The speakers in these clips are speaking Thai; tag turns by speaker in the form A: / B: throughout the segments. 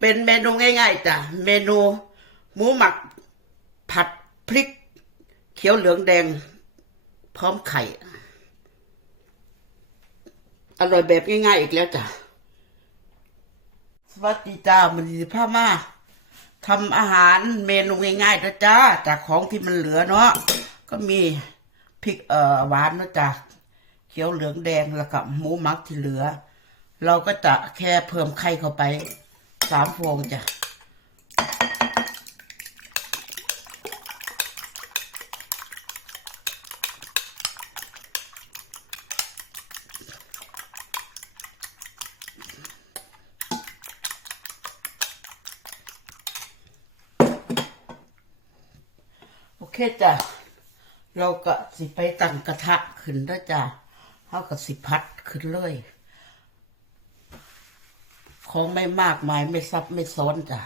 A: เป็นเมนูง่ายๆจ้ะเมนูหมูหมักผัดพริก เขียวเหลืองแดง พร้อมไข่ อร่อยแบบง่ายๆอีกแล้วจ้ะสวัสดีจ้ามันดีผ้ามาทำอาหารเมนูง่ายๆนะจ้าจากของที่มันเหลือเนาะก็มีพริกเอ่อหวานนะจ้ะเขียวเหลืองแดงแล้วก็หมูหมักที่เหลือ เราก็จะแค่เพิ่มไข่เข้าไป สามฟองจ้ะโอเคจ้ะเราก็สิไปตั้งกระทะขึ้นแล้วจ้ะเขาก็สิพัดขึ้นเลย ของไม่มากมายไม่ซับไม่ซ้อนจ้ะ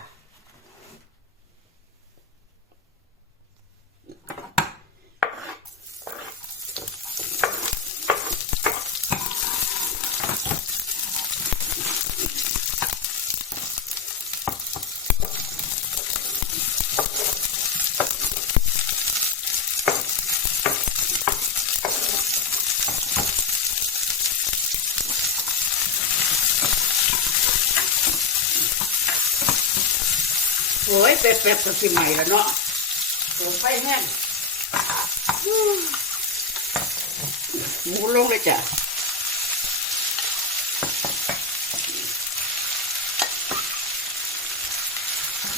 A: ยเป็ดเป็ดก็สิใหม่ละเนาะโอ้ไฟแห้งหมูลงเลยจ้ะ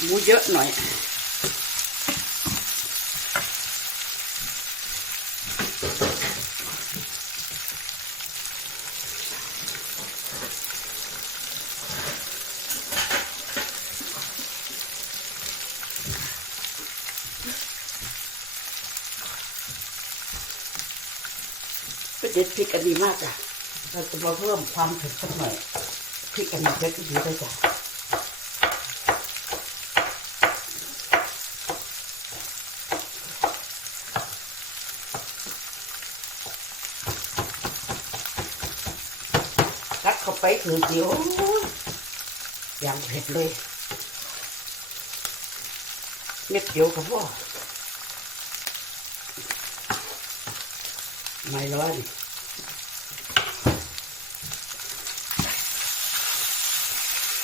A: หมูเยอะหน่อย เด็ดพริกอันนี้มากจ้ะเราจะมาเพิ่มความเผ็ดสักหน่อยพริกอันนี้เผ็ดดีด้วยจ้ะกัดเข้าไปถือเดียวอย่างเผ็ดเลยเม็ดเดียวกับพ่อ ไม่ร้อน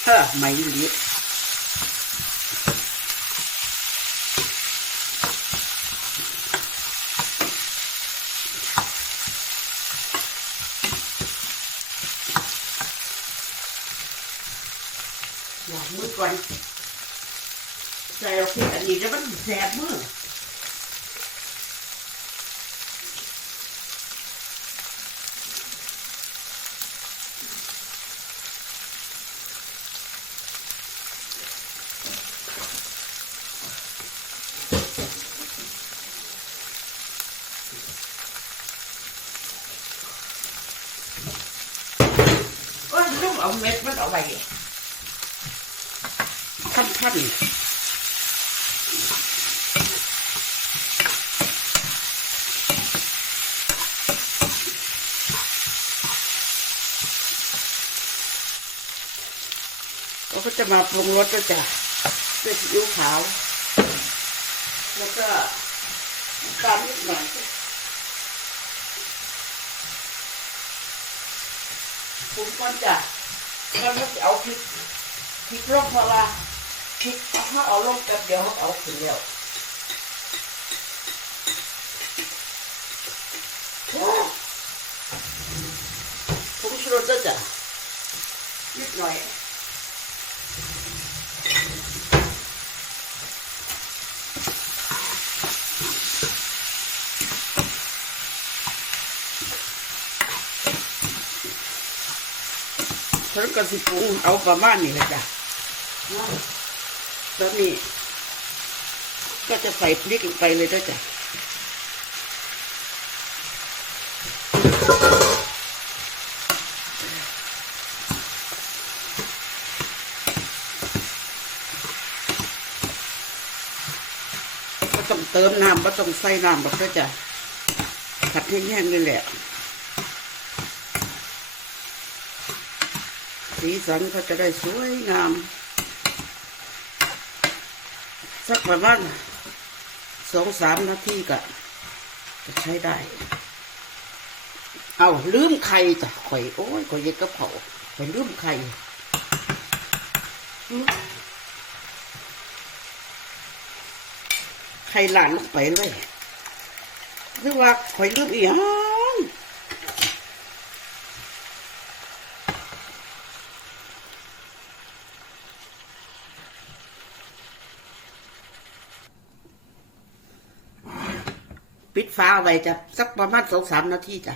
A: เฮ้อไม่หลีหลังมือก่อนใส่เอาพริกอันนี้แล้วมันแสบมือ เอาเม็ดมันเอาไปท่านท่านเราก็จะมาปรุงรสก็จะด้วยซีอิ๊วขาว แล้วก็ตาลนิดหน่อยผมก็จะ แล้วก็จะเอาพริกพริกลงเพราะว่าพริกถ้าเอาลงแป๊บเดียวเขาเอาถึงแล้วผมชูรสด้วยจ้ะนิดหน่อย ฉันก็สิปรุงเอาประมาณนี้เลยจ้ะแล้วนี่ก็จะใส่พริกลงไปเลยด้วยจ้ะก็ต้องเติมน้ำก็ต้องใส่น้ำแบบนี้จ้ะผัดให้แห้งนี่แหละ สีสันเขาจะได้สวยงาม สักประมาณสองสามนาทีก็จะใช้ได้ เอาลืมไข่จ้ะข่อยโอ้ยข่อยเย็ดกับเขาข่อยลืมไข่ไข่หลานลงไปเลยหรือว่าข่อยลืมอีหยัง ปิดฟ้าไว้จ้ะสักประมาณสองสามนาทีจ้ะ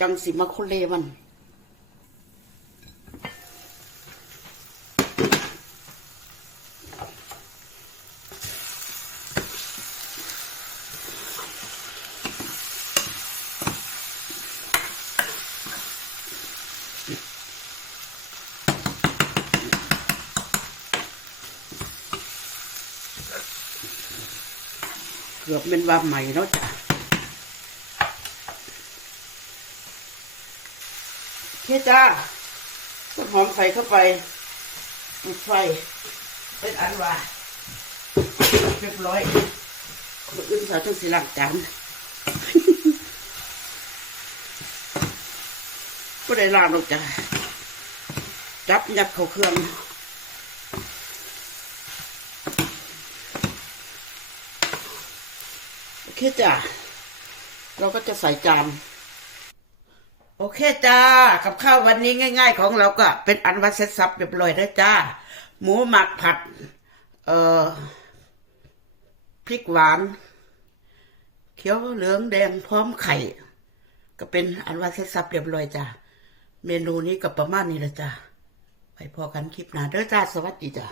A: จังสิมาคุเลมันเกือบเป็นว่าใหม่แล้วจ้ะ โอ เคจ้าต้นหอมใส่เข้าไปปิดไฟเป็นอันว่าเรียบร้อยคนอื่นสาวต้องสิล้างจานก็ได้ล้างหรอกจ้ะจับยัดเข้าเครื่องโอเคจ้ะเราก็จะใส่จาน โอเคจ้า กับข้าววันนี้ง่าย ๆ ของเราก็เป็นอันว่าเสร็จสับเรียบร้อยแล้วจ้า หมูหมักผัด เอ่อพริกหวาน เขียวเหลืองแดงพร้อมไข่ ก็เป็นอันว่าเสร็จสับเรียบร้อยจ้า เมนูนี้ก็ประมาณนี้ละจ้าไปพอกันคลิปหน้าเด้อจ้า สวัสดีจ้า